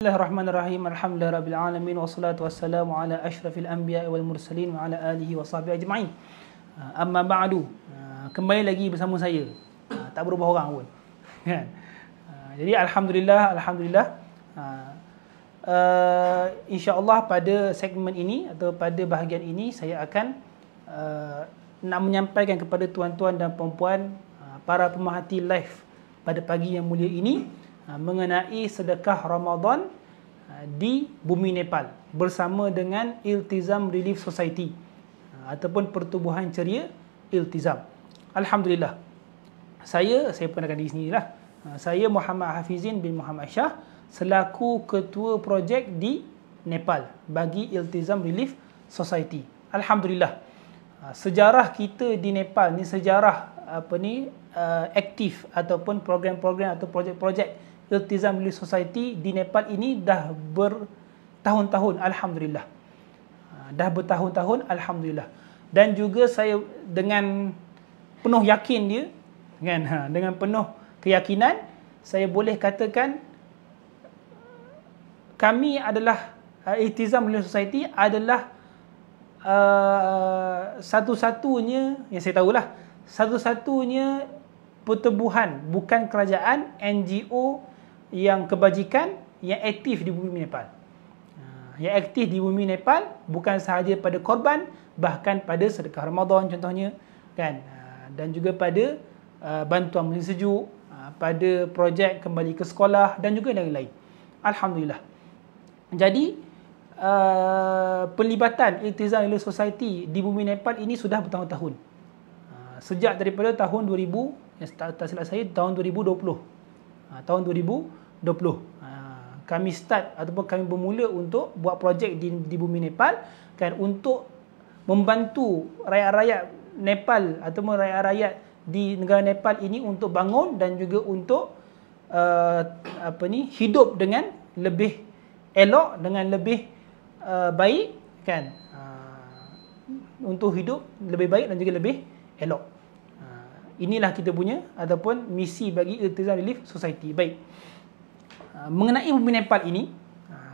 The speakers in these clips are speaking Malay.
Bismillahirrahmanirrahim. Alhamdulillahirabbil alamin wassalatu wassalamu ala asyrafil anbiya'i wal mursalin wa ala alihi wa sahbihi ajma'in. Amma ba'du. Kembali lagi bersama saya. Tak berubah orang pun. Kan? Jadi alhamdulillah insya-Allah pada segmen ini atau pada bahagian ini saya akan nak menyampaikan kepada tuan-tuan dan puan-puan para pemerhati live pada pagi yang mulia ini mengenai sedekah Ramadan di bumi Nepal bersama dengan Iltizam Relief Society ataupun Pertubuhan Ceria Iltizam. Alhamdulillah. Saya perkenalkan diri sendirilah. Saya Muhammad Hafizin bin Muhammad Shah selaku ketua projek di Nepal bagi Iltizam Relief Society. Alhamdulillah. Sejarah kita di Nepal ni sejarah aktif ataupun program-program atau projek-projek Iltizam Relief Society di Nepal ini dah bertahun-tahun, alhamdulillah. Dah bertahun-tahun, alhamdulillah. Dan juga saya dengan penuh yakin dia, kan, dengan penuh keyakinan saya boleh katakan kami adalah Iltizam Relief Society adalah satu-satunya yang saya tahulah, satu-satunya pertubuhan bukan kerajaan NGO yang kebajikan yang aktif di bumi Nepal. Yang aktif di bumi Nepal bukan sahaja pada korban, bahkan pada sedekah Ramadan contohnya, kan, dan juga pada bantuan musim sejuk, pada projek kembali ke sekolah dan juga lain-lain. Alhamdulillah. Jadi pelibatan Iltizam Relief Society di bumi Nepal ini sudah bertahun-tahun. Sejak daripada tahun 2000, tak silap saya, tahun 2020. Tahun 2020 kami start ataupun kami bermula untuk buat projek di bumi Nepal, kan, untuk membantu rakyat-rakyat Nepal ataupun rakyat-rakyat di negara Nepal ini untuk bangun dan juga untuk hidup dengan lebih elok, dengan lebih baik, kan, untuk hidup lebih baik dan juga lebih elok. Inilah kita punya ataupun misi bagi Iltizam Relief Society. Baik. Mengenai bumi Nepal ini,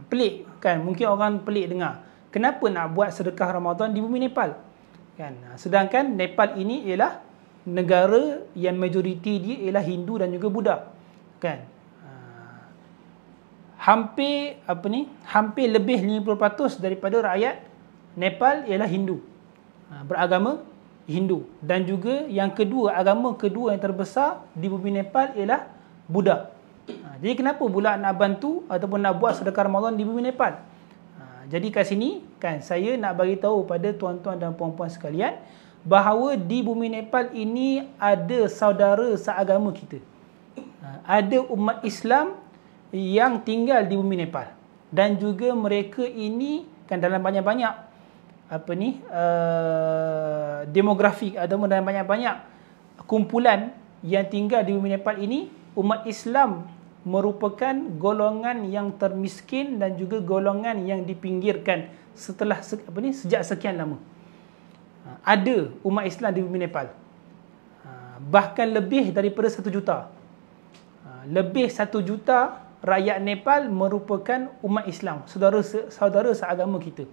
pelik, kan? Mungkin orang pelik dengar. Kenapa nak buat sedekah Ramadan di bumi Nepal? Kan? Sedangkan Nepal ini ialah negara yang majoriti dia ialah Hindu dan juga Buddha. Kan? Hampir lebih 50% daripada rakyat Nepal ialah Hindu. Beragama Hindu. Dan juga yang kedua, agama kedua yang terbesar di bumi Nepal ialah Buddha. Jadi kenapa pula nak bantu ataupun nak buat sedekah Ramadan di bumi Nepal? Jadi kat sini, kan, saya nak bagi tahu pada tuan-tuan dan puan-puan sekalian bahawa di bumi Nepal ini ada saudara seagama kita. Ada umat Islam yang tinggal di bumi Nepal. Dan juga mereka ini, kan, dalam banyak-banyak demografik ataupun dalam banyak-banyak kumpulan yang tinggal di bumi Nepal ini, umat Islam merupakan golongan yang termiskin dan juga golongan yang dipinggirkan setelah sejak sekian lama. Ada umat Islam di bumi Nepal, bahkan lebih daripada 1 juta. Lebih 1 juta rakyat Nepal merupakan umat Islam, saudara seagama kita.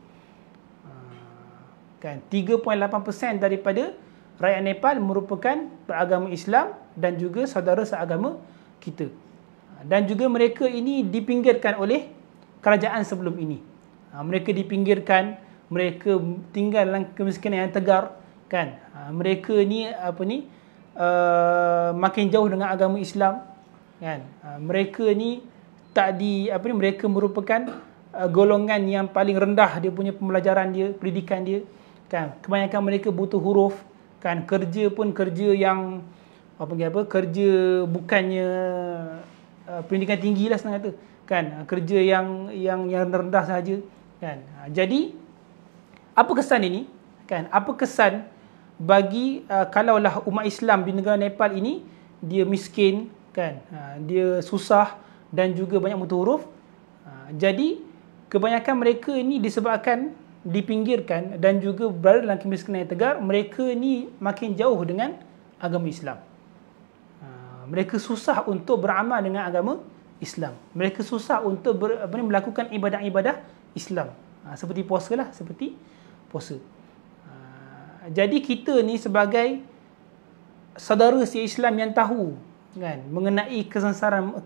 Kan, 3.8% daripada rakyat Nepal merupakan beragama Islam dan juga saudara seagama kita. Dan juga mereka ini dipinggirkan oleh kerajaan sebelum ini. Mereka dipinggirkan, mereka tinggal dalam kemiskinan yang tegar, kan. Mereka ni makin jauh dengan agama Islam, kan. Mereka ni mereka merupakan golongan yang paling rendah dia punya pembelajaran dia, pendidikan dia. Kan, kebanyakan mereka butuh huruf, kan, kerja pun kerja yang kerja bukannya pendidikan tinggi lah senang kata, kan, kerja yang rendah sahaja, kan. Jadi apa kesan ini, kan, apa kesan bagi kalaulah umat Islam di negara Nepal ini dia miskin, kan, dia susah dan juga banyak butuh huruf. Jadi kebanyakan mereka ini disebabkan dipinggirkan dan juga berada dalam kemiskinan yang tegar, mereka ni makin jauh dengan agama Islam. Mereka susah untuk beramal dengan agama Islam. Mereka susah untuk melakukan ibadah-ibadah Islam. Seperti puasa lah, seperti puasa. Jadi kita ni sebagai saudara se-Islam yang tahu kan mengenai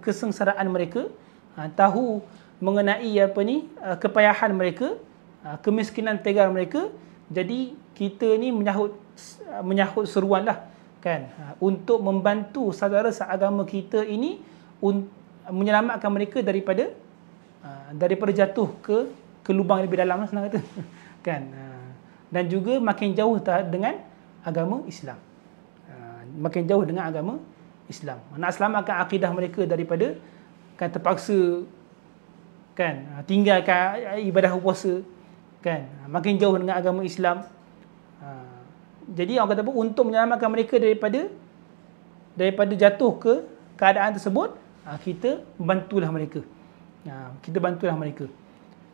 kesengsaraan mereka, tahu mengenai kepayahan mereka, kemiskinan tegar mereka. Jadi kita ni menyahut seruan lah kan, untuk membantu saudara seagama kita ini menyelamatkan mereka daripada jatuh ke lubang lebih dalam lah, senang kata kan. Dan juga makin jauh dengan agama Islam, makin jauh dengan agama Islam, nak selamatkan akidah mereka daripada kan terpaksa kan tinggalkan ibadah puasa kan, makin jauh dengan agama Islam. Jadi orang kata apa, untuk menyelamatkan mereka daripada jatuh ke keadaan tersebut, kita bantulah mereka. Kita bantulah mereka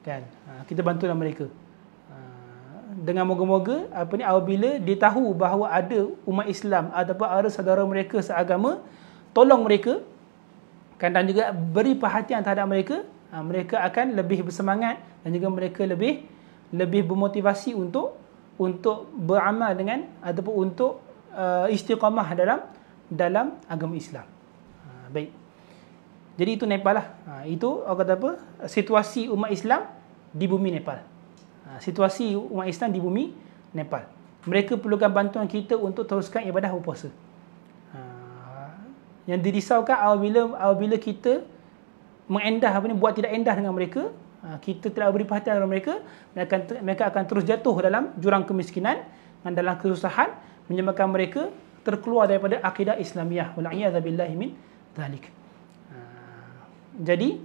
kan, kita bantulah mereka. Dengan moga-moga apabila dia tahu bahawa ada umat Islam ataupun ada saudara mereka seagama, tolong mereka kan, dan juga beri perhatian terhadap mereka, mereka akan lebih bersemangat dan juga mereka lebih bermotivasi untuk beramal dengan ataupun untuk istiqamah dalam agama Islam. Baik. Jadi itu Nepal lah. Itu orang kata apa, situasi umat Islam di bumi Nepal. Situasi umat Islam di bumi Nepal. Mereka perlukan bantuan kita untuk teruskan ibadah berpuasa. Yang dirisaukan apabila kita mengendah buat tidak endah dengan mereka, kita tidak beri perhatian kepada mereka, mereka akan terus jatuh dalam jurang kemiskinan dan dalam kesusahan, menyebabkan mereka terkeluar daripada akidah Islamiyah. Wal'iyadzubillahi min dzalik. Jadi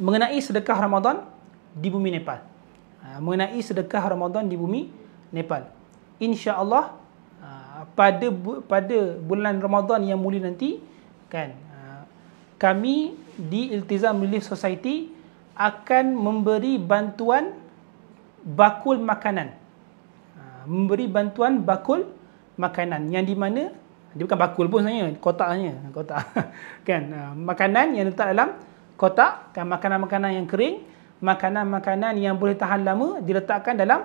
mengenai sedekah Ramadan di bumi Nepal, mengenai sedekah Ramadan di bumi Nepal, insya-Allah pada bulan Ramadan yang mulia nanti kan, kami di Iltizam Relief Society akan memberi bantuan bakul makanan. Memberi bantuan bakul makanan yang di mana dia bukan bakul pun sebenarnya, kotak kan, makanan yang letak dalam kotak kan, makanan-makanan yang kering, makanan-makanan yang boleh tahan lama diletakkan dalam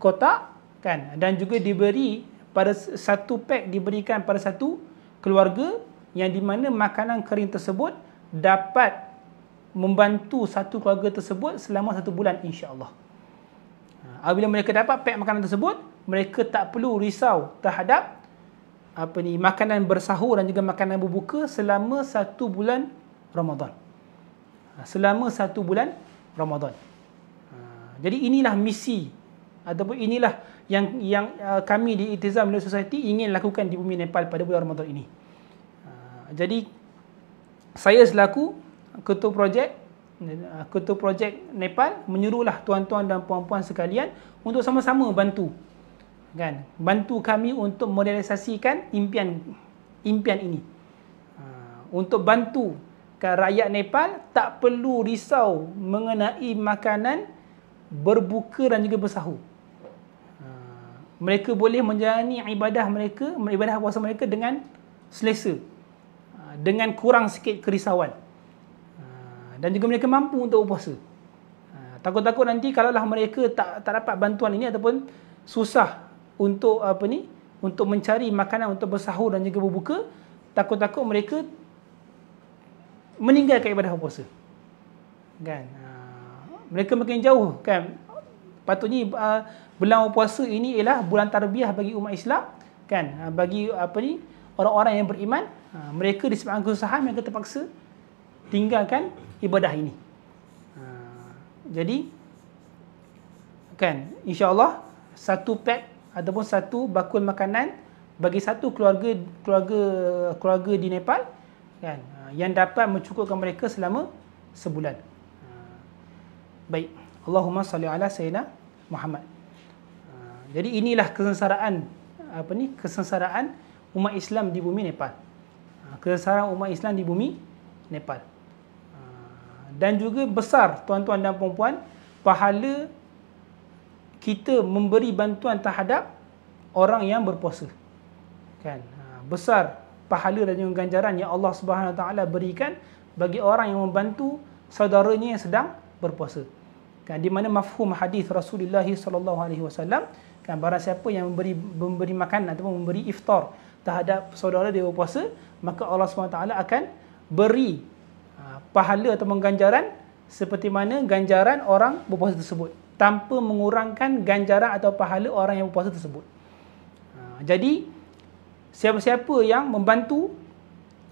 kotak kan, dan juga diberi pada satu pack, diberikan pada satu keluarga, yang di mana makanan kering tersebut dapat membantu satu keluarga tersebut selama 1 bulan, insya-Allah. Apabila mereka dapat pack makanan tersebut, mereka tak perlu risau terhadap makanan bersahur dan juga makanan berbuka selama 1 bulan Ramadan. Selama 1 bulan Ramadan. Jadi inilah misi ataupun inilah yang kami di Iltizam Relief Society ingin lakukan di bumi Nepal pada bulan Ramadan ini. Jadi saya selaku ketua projek Nepal menyuruhlah tuan-tuan dan puan-puan sekalian untuk sama-sama bantu kan, bantu kami untuk merealisasikan impian ini, untuk bantu rakyat Nepal tak perlu risau mengenai makanan berbuka dan juga bersahur. Mereka boleh menjalani ibadah puasa mereka dengan selesa, dengan kurang sikit kerisauan, dan juga mereka mampu untuk berpuasa. Takut-takut nanti kalaulah mereka tak dapat bantuan ini ataupun susah untuk untuk mencari makanan untuk bersahur dan juga berbuka, takut-takut mereka meninggalkan ibadah puasa kan. Mereka makin jauh kan. Patutnya bulan puasa ini ialah bulan tarbiyah bagi umat Islam kan, bagi orang-orang yang beriman. Mereka disebabkan kesusahan, mereka terpaksa tinggalkan ibadah ini. Jadi kan, insya-Allah satu pack ataupun satu bakul makanan bagi satu keluarga di Nepal kan, yang dapat mencukupkan mereka selama sebulan. Baik, Allahumma salli ala sayyidina Muhammad. Jadi inilah kesengsaraan kesengsaraan umat Islam di bumi Nepal. Kesengsaraan umat Islam di bumi Nepal. Dan juga besar tuan-tuan dan puan-puan pahala kita memberi bantuan terhadap orang yang berpuasa kan. Besar pahala dan juga ganjaran yang Allah Subhanahu Wa Taala berikan bagi orang yang membantu saudaranya yang sedang berpuasa. Kan, di mana mafhum hadis Rasulullah sallallahu alaihi wasallam, kan, barang siapa yang memberi makan ataupun memberi iftar terhadap saudara dia berpuasa, maka Allah SWT akan beri pahala atau ganjaran seperti mana ganjaran orang berpuasa tersebut, tanpa mengurangkan ganjaran atau pahala orang yang berpuasa tersebut. Jadi siapa-siapa yang membantu,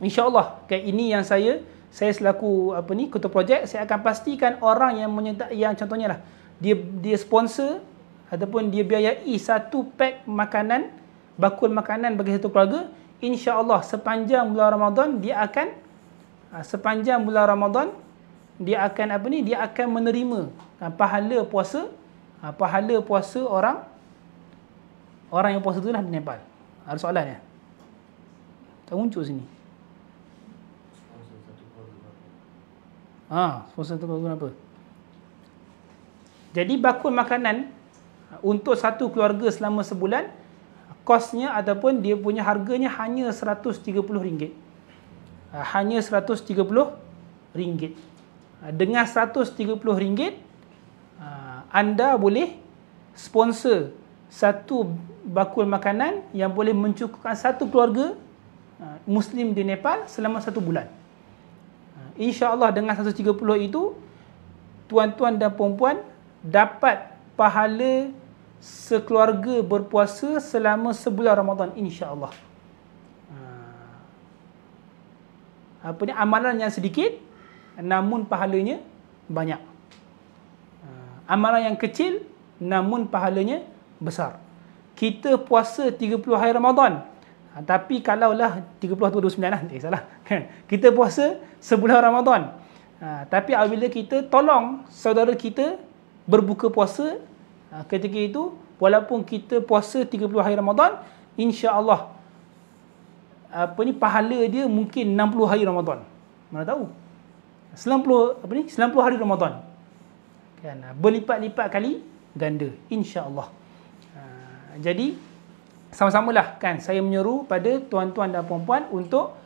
insya-Allah, kan, ini yang saya selaku ketua projek, saya akan pastikan orang yang menyertai, yang contohnya lah dia sponsor ataupun dia biayai satu pack makanan, bakul makanan bagi satu keluarga, insya-Allah sepanjang bulan Ramadan dia akan dia akan menerima pahala puasa orang yang puasa itulah di Nepal. Ada soalan ya? Tak muncul sini. Sponsor satu keluarga apa? Jadi bakul makanan untuk satu keluarga selama sebulan, kosnya ataupun dia punya harganya hanya RM130. Hanya RM130. Dengan RM130, anda boleh sponsor satu bakul makanan yang boleh mencukupkan satu keluarga Muslim di Nepal selama 1 bulan. InsyaAllah dengan 130 itu, tuan-tuan dan puan-puan dapat pahala sekeluarga berpuasa selama sebulan Ramadan, insya-Allah. Amalan yang sedikit namun pahalanya banyak. Amalan yang kecil namun pahalanya besar. Kita puasa 30 hari Ramadan, tapi kalaulah 30 atau 29 lah, tak kisahlah, kan? Kita puasa sebulan Ramadan, tapi apabila kita tolong saudara kita berbuka puasa ketika itu, walaupun kita puasa 30 hari Ramadan, insya-Allah pahala dia mungkin 60 hari Ramadan. Mana tahu? 90 hari Ramadan. Kan, berlipat-lipat kali ganda, insya-Allah. Jadi sama-samalah, kan, saya menyeru pada tuan-tuan dan puan-puan untuk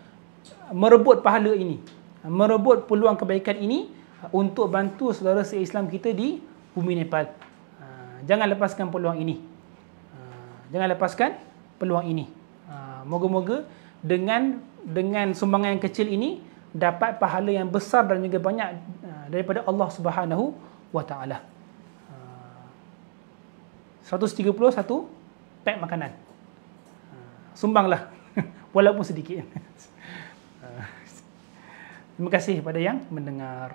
merebut pahala ini, merebut peluang kebaikan ini untuk bantu saudara se-Islam kita di bumi Nepal. Jangan lepaskan peluang ini. Moga-moga dengan sumbangan yang kecil ini dapat pahala yang besar dan juga banyak daripada Allah Subhanahu wa taala. 131 pack makanan. Sumbanglah walaupun sedikit. Terima kasih kepada yang mendengar.